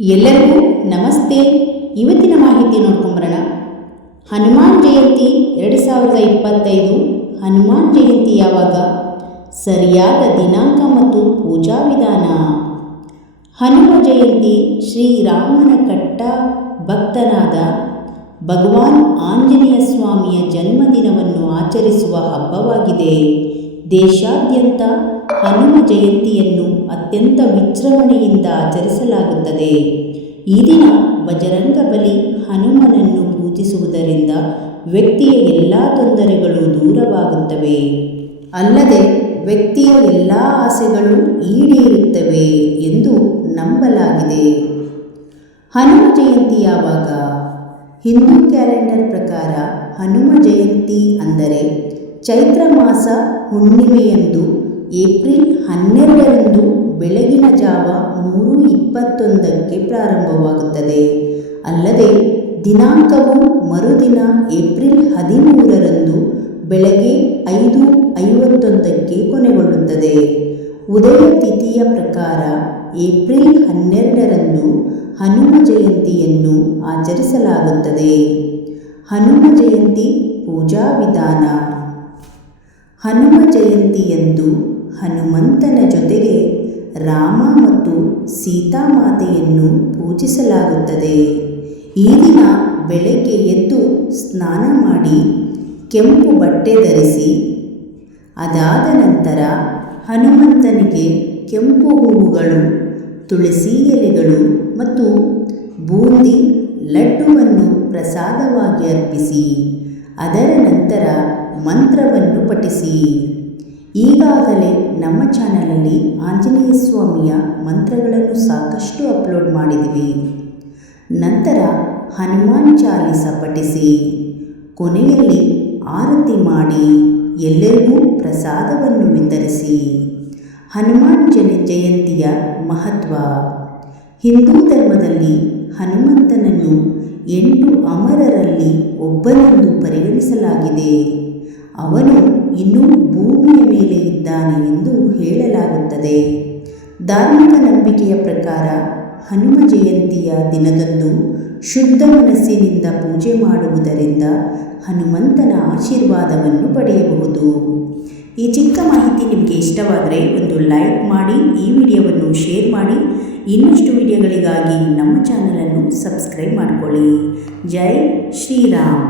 ಎಲ್ಲರಿಗೂ ನಮಸ್ತೆ. ಇವತ್ತಿನ ಮಾಹಿತಿ ನೋಡ್ಕೊಂಬರೋಣ. ಹನುಮಾನ್ ಜಯಂತಿ ಎರಡು ಸಾವಿರದ ಇಪ್ಪತ್ತೈದು. ಹನುಮಾನ್ ಜಯಂತಿ ಯಾವಾಗ? ಸರಿಯಾದ ದಿನಾಂಕ ಮತ್ತು ಪೂಜಾ ವಿಧಾನ. ಹನುಮ ಜಯಂತಿ ಶ್ರೀರಾಮನ ಕಟ್ಟ ಭಕ್ತನಾದ ಭಗವಾನ್ ಆಂಜನೇಯ ಸ್ವಾಮಿಯ ಜನ್ಮದಿನವನ್ನು ಆಚರಿಸುವ ಹಬ್ಬವಾಗಿದೆ. ದೇಶಾದ್ಯಂತ ಹನುಮ ಜಯಂತಿಯನ್ನು ಅತ್ಯಂತ ವಿಜೃಂಭಣೆಯಿಂದ ಆಚರಿಸಲಾಗುತ್ತದೆ. ಈ ದಿನ ಬಜರಂಗ ಬಲಿ ಹನುಮನನ್ನು ಪೂಜಿಸುವುದರಿಂದ ವ್ಯಕ್ತಿಯ ಎಲ್ಲ ತೊಂದರೆಗಳು ದೂರವಾಗುತ್ತವೆ. ಅಲ್ಲದೆ ವ್ಯಕ್ತಿಯ ಎಲ್ಲ ಆಸೆಗಳು ಈಡೇರುತ್ತವೆ ಎಂದು ನಂಬಲಾಗಿದೆ. ಹನುಮ ಜಯಂತಿ ಯಾವಾಗ? ಹಿಂದೂ ಕ್ಯಾಲೆಂಡರ್ ಪ್ರಕಾರ ಹನುಮ ಜಯಂತಿ ಅಂದರೆ ಚೈತ್ರ ಮಾಸ ಹುಣ್ಣಿಮೆಯಂದು ಏಪ್ರಿಲ್ ಹನ್ನೆರಡರಂದು ಬೆಳಗಿನ ಜಾವ ಮೂರು ಇಪ್ಪತ್ತೊಂದಕ್ಕೆ ಪ್ರಾರಂಭವಾಗುತ್ತದೆ. ಅಲ್ಲದೆ ದಿನಾಂಕವು ಮರುದಿನ ಏಪ್ರಿಲ್ ಹದಿಮೂರರಂದು ಬೆಳಗ್ಗೆ ಐದು ಐವತ್ತೊಂದಕ್ಕೆ ಕೊನೆಗೊಳ್ಳುತ್ತದೆ. ಉದಯ ತಿಥಿಯ ಪ್ರಕಾರ ಏಪ್ರಿಲ್ ಹನ್ನೆರಡರಂದು ಹನುಮ ಜಯಂತಿಯನ್ನು ಆಚರಿಸಲಾಗುತ್ತದೆ. ಹನುಮ ಜಯಂತಿ ಪೂಜಾ ವಿಧಾನ. ಹನುಮ ಜಯಂತಿಯಂದು ಹನುಮಂತನ ಜೊತೆಗೆ ರಾಮ ಮತ್ತು ಸೀತಾಮಾತೆಯನ್ನು ಪೂಜಿಸಲಾಗುತ್ತದೆ. ಈ ದಿನ ಬೆಳಗ್ಗೆ ಎದ್ದು ಸ್ನಾನ ಮಾಡಿ ಕೆಂಪು ಬಟ್ಟೆ ಧರಿಸಿ, ಅದಾದ ನಂತರ ಹನುಮಂತನಿಗೆ ಕೆಂಪು ಹೂವುಗಳು, ತುಳಸಿ ಎಲೆಗಳು ಮತ್ತು ಬೂಂದಿ ಲಡ್ಡುವನ್ನು ಪ್ರಸಾದವಾಗಿ ಅರ್ಪಿಸಿ ಅದರ ನಂತರ ಮಂತ್ರವನ್ನು ಪಠಿಸಿ. ಈಗಾಗಲೇ ನಮ್ಮ ಚಾನಲಲ್ಲಿ ಆಂಜನೇಯ ಸ್ವಾಮಿಯ ಮಂತ್ರಗಳನ್ನು ಸಾಕಷ್ಟು ಅಪ್ಲೋಡ್ ಮಾಡಿದ್ದೀವಿ ನಂತರ ಹನುಮಾನ್ ಚಾಲಿಸ ಪಠಿಸಿ. ಕೊನೆಯಲ್ಲಿ ಆರತಿ ಮಾಡಿ ಎಲ್ಲರಿಗೂ ಪ್ರಸಾದವನ್ನು ವಿತರಿಸಿ. ಹನುಮಾನ್ ಜನ ಜಯಂತಿಯ ಮಹತ್ವ. ಹಿಂದೂ ಧರ್ಮದಲ್ಲಿ ಹನುಮಂತನನ್ನು ಎಂಟು ಅಮರರಲ್ಲಿ ಒಬ್ಬನೆಂದು ಪರಿಗಣಿಸಲಾಗಿದೆ. ಅವನು ಇನ್ನೂ ಭೂಮಿಯ ಮೇಲೆ ಇದ್ದಾನೆ ಎಂದು ಹೇಳಲಾಗುತ್ತದೆ. ಧಾರ್ಮಿಕ ನಂಬಿಕೆಯ ಪ್ರಕಾರ ಹನುಮ ಜಯಂತಿಯ ದಿನದಂದು ಶುದ್ಧ ಮನಸ್ಸಿನಿಂದ ಪೂಜೆ ಮಾಡುವುದರಿಂದ ಹನುಮಂತನ ಆಶೀರ್ವಾದವನ್ನು ಪಡೆಯಬಹುದು. ಈ ಚಿಕ್ಕ ಮಾಹಿತಿ ನಿಮಗೆ ಇಷ್ಟವಾದರೆ ಒಂದು ಲೈಕ್ ಮಾಡಿ, ಈ ವಿಡಿಯೋವನ್ನು ಶೇರ್ ಮಾಡಿ. ಇನ್ನಷ್ಟು ವಿಡಿಯೋಗಳಿಗಾಗಿ ನಮ್ಮ ಚಾನಲನ್ನು ಸಬ್ಸ್ಕ್ರೈಬ್ ಮಾಡಿಕೊಳ್ಳಿ. ಜೈ ಶ್ರೀರಾಮ್.